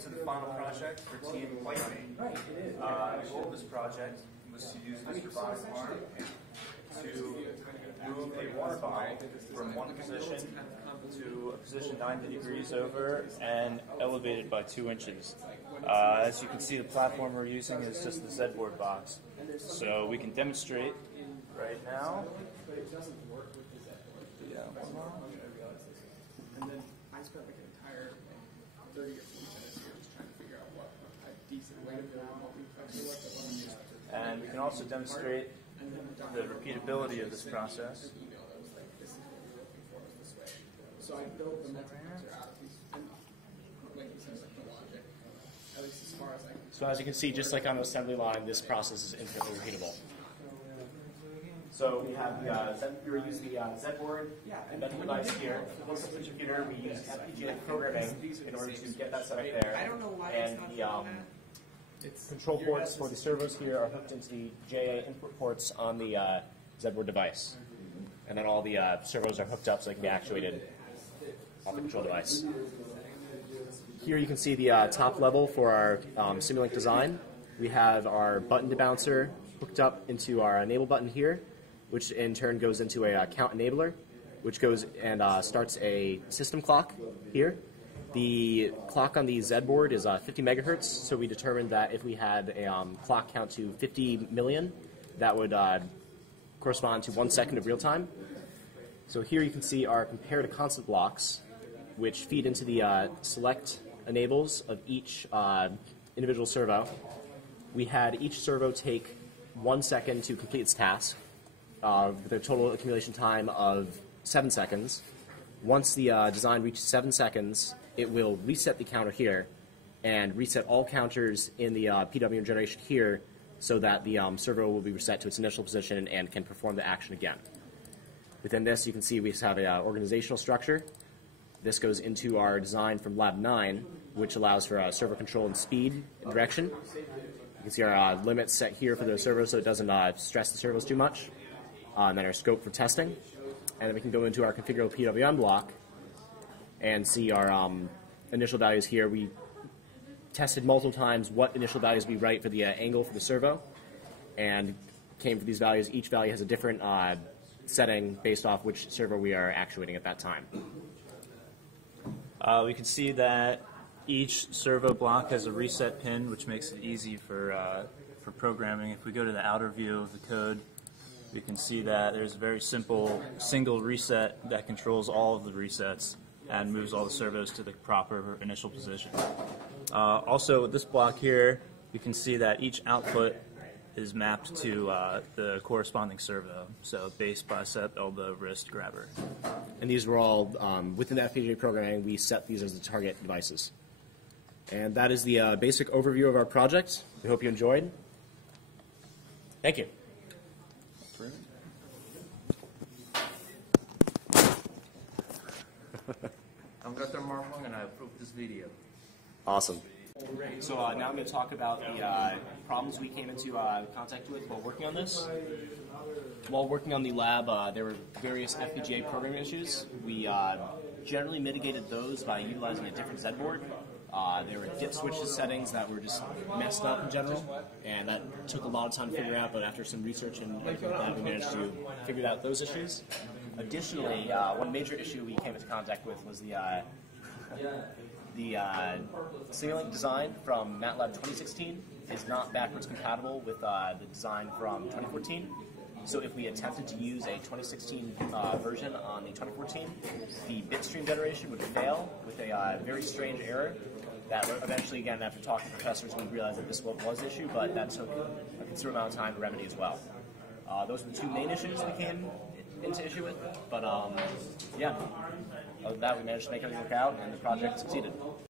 to the final project for Team Whitemane. The goal of this project was to use this robotic arm to move a water bottle from one position to a position 90 degrees over and elevate it by 2 inches. As you can see, the platform we're using is just the Z-board box. So we can demonstrate right now. And then I spent like an entire 30 or 40 minutes here just trying to figure out what a decent way to build what we feel like the one use. And we can also demonstrate the repeatability of this process. So I built the multiplexer out of these, and making sense of the logic, at least as far as I can. So as you can see, just like on an assembly line, this process is infinitely repeatable. So we have we were using the Z-board embedded device here. This is the computer. We use FPGA programming in order to get that set up there. I don't know why and the control ports for the servos here are hooked into the JA input ports on the Z-board device. And then all the servos are hooked up so they can be actuated off the control device. Here you can see the top level for our Simulink design. We have our button debouncer hooked up into our enable button here, which in turn goes into a count enabler, which goes and starts a system clock here. The clock on the Z board is 50 megahertz, so we determined that if we had a clock count to 50 million, that would correspond to 1 second of real time. So here you can see our compare to constant blocks, which feed into the select enables of each individual servo. We had each servo take 1 second to complete its task, with a total accumulation time of 7 seconds. Once the design reaches 7 seconds, it will reset the counter here and reset all counters in the PWM generation here so that the servo will be reset to its initial position and can perform the action again. Within this, you can see we have an organizational structure. This goes into our design from Lab 9, which allows for servo control and speed and direction. You can see our limits set here for the servos so it doesn't stress the servos too much. And then our scope for testing. And then we can go into our configurable PWM block and see our initial values here. We tested multiple times what initial values we write for the angle for the servo and came for these values. Each value has a different setting based off which servo we are actuating at that time. We can see that each servo block has a reset pin, which makes it easy for programming. If we go to the outer view of the code, we can see that there's a very simple single reset that controls all of the resets and moves all the servos to the proper initial position. Also, with this block here, you can see that each output is mapped to the corresponding servo, so base, bicep, elbow, wrist, grabber. And these were all, within the FPGA programming, we set these as the target devices. And that is the basic overview of our project. We hope you enjoyed. Thank you. I'm Dr. Marmong and I approve this video. Awesome. So now I'm going to talk about the problems we came into contact with while working on this. While working on the lab, there were various FPGA programming issues. We generally mitigated those by utilizing a different Z board. There were dip switches settings that were just messed up in general, and that took a lot of time to figure out, but after some research and everything like that, we managed to figure out those issues. Additionally, one major issue we came into contact with was the Simulink design from MATLAB 2016 is not backwards compatible with the design from 2014. So if we attempted to use a 2016 version on the 2014, the bit stream generation would fail with a very strange error that eventually, again, after talking to professors, we realized that this was an issue, but that took a considerable amount of time to remedy as well. Those are the two main issues we came into issue with, but yeah, other than that, we managed to make everything work out, and the project succeeded.